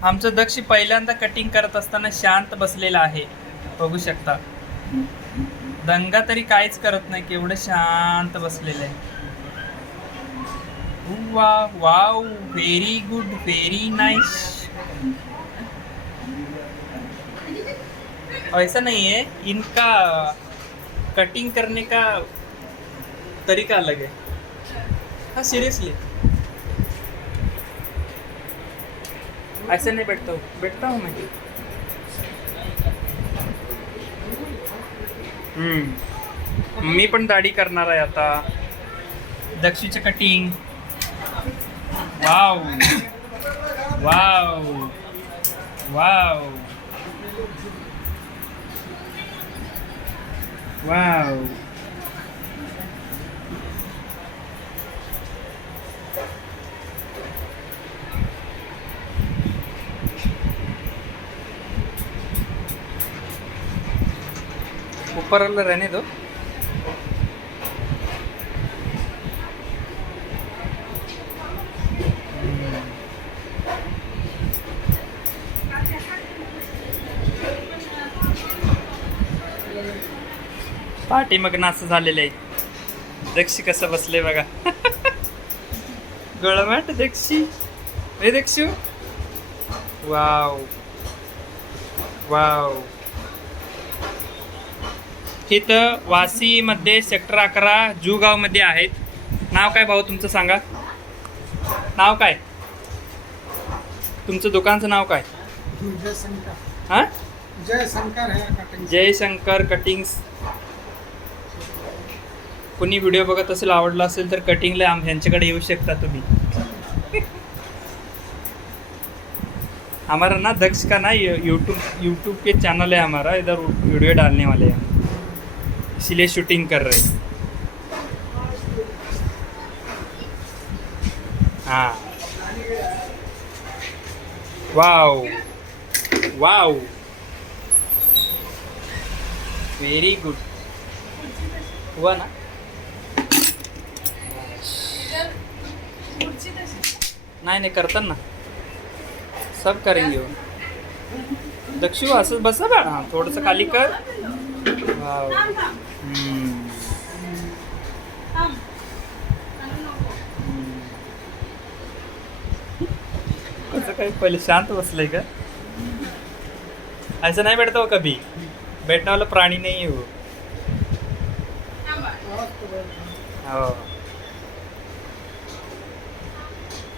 आमचं दक्षी पहिल्यांदा कटिंग करत असताना शांत बसलेला आहे, बघू शकता. दंगा तरी काहीच करत नाही, केवढं शांत बसलेलं आहे. वा wow, very good, very nice. ऐसा नहीं है, इनका कटिंग करने का तरीका अलग है. हाँ सीरियसली, ऐसे नहीं बैठता हूँ मैं. मी पण दाढी करणार आहे आता. दक्षीचं cutting. Wow wow wow wow. ऊपर वाला रहने दो. पाठीमागं असं झालेलं आहे. दक्षी कसं बसले बघा. गळमाट दक्षी. हे दक्षू. Wow wow. इथं वासीमध्ये सेक्टर 11 जुगावमध्ये आहेत. नाव काय भाऊ तुमचं सांगा. नाव काय तुमचं दुकानचं नाव काय. हां जयशंकर कटिंग्स. कोणी व्हिडिओ बघत असेल, आवडला असेल तर कटिंगला ह्यांच्याकडे येऊ शकता तुम्ही. हमारा ना दक्ष का ना यूट्यूब के चैनल है हमारा, इधर वीडियो डालने वाले हैं, इसलिए शूटिंग कर रहे हैं. हाँ वाव वाव, वेरी गुड. हुआ ना. नाही करतात ना, सब करेंगे. दक्षू असंच बसा बा. हां थोडंसं खाली कर. वाव. कसं काही पहिले शांत बसलंय का. ऐसा नहीं बैठता हो कभी, बैठने वाला प्राणी नहीं है वो. हो